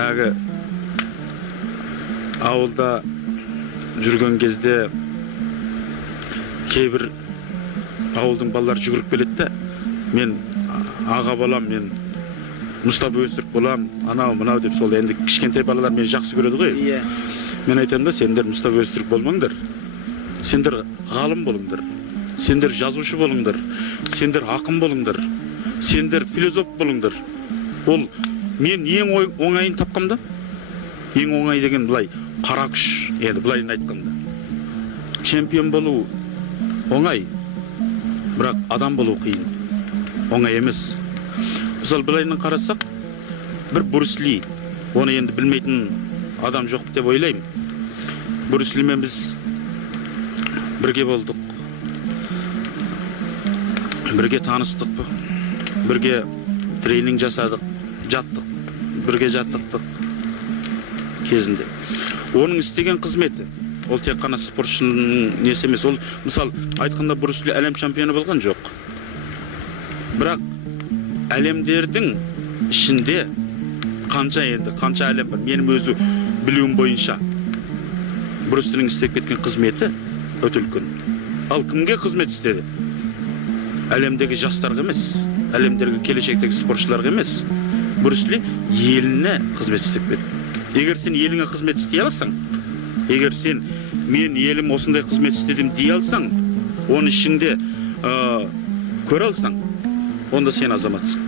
Әгі ауылда жүрген кезде кейбір ауылдың балалары жүгіріп келеді де, мен аға балам, мен Мұстафа Өзтүрік болам, анау мынау деп, сол енді кішкентай балалар мені жақсы көреді ғой. Иә. Мен айтамын да, сендер Мұстафа Өзтүрік болмаңдар, сендер ғалым болыңдар, сендер жазушы болыңдар, сендер ақын болыңдар, сендер философ болыңдар. Ол мен ең оңайын тапқамда, ең оңай деген былай қара күш, енді былайын айтқанда. Чемпион болу оңай, бірақ адам болу қиын, оңай емес. Мысалы былайынан қарасақ, бір Брюс Ли, оны енді білмейтін адам жоқ деп ойлаймын. Брюс Лимен біз бірге болдық, бірге таныстық, бірге тренинг жасадық, жаттық, бірге жаттықтық кезінде. Оның істеген қызметі, ол тек қана спортшының несі емес. Ол, мысалы, айтқанда Брюс Ли әлем чемпионы болған жоқ. Бірақ әлемдердің ішінде қанша әлем бар, менің өзі білуім бойынша Брюс Лидің істеп кеткен қызметі өте үлкен. Ал кімге қызмет істеді? Әлемдегі жастарға емес, әлемдегі келешектегі спортшыларға емес. Брюс Ли еліне қызмет істеп кетті. Егер сен еліңе қызмет істей алсаң, егер сен мен елім осындай қызмет істедім дей алсаң, оның ішінде көре алсаң, онда сен азаматсың.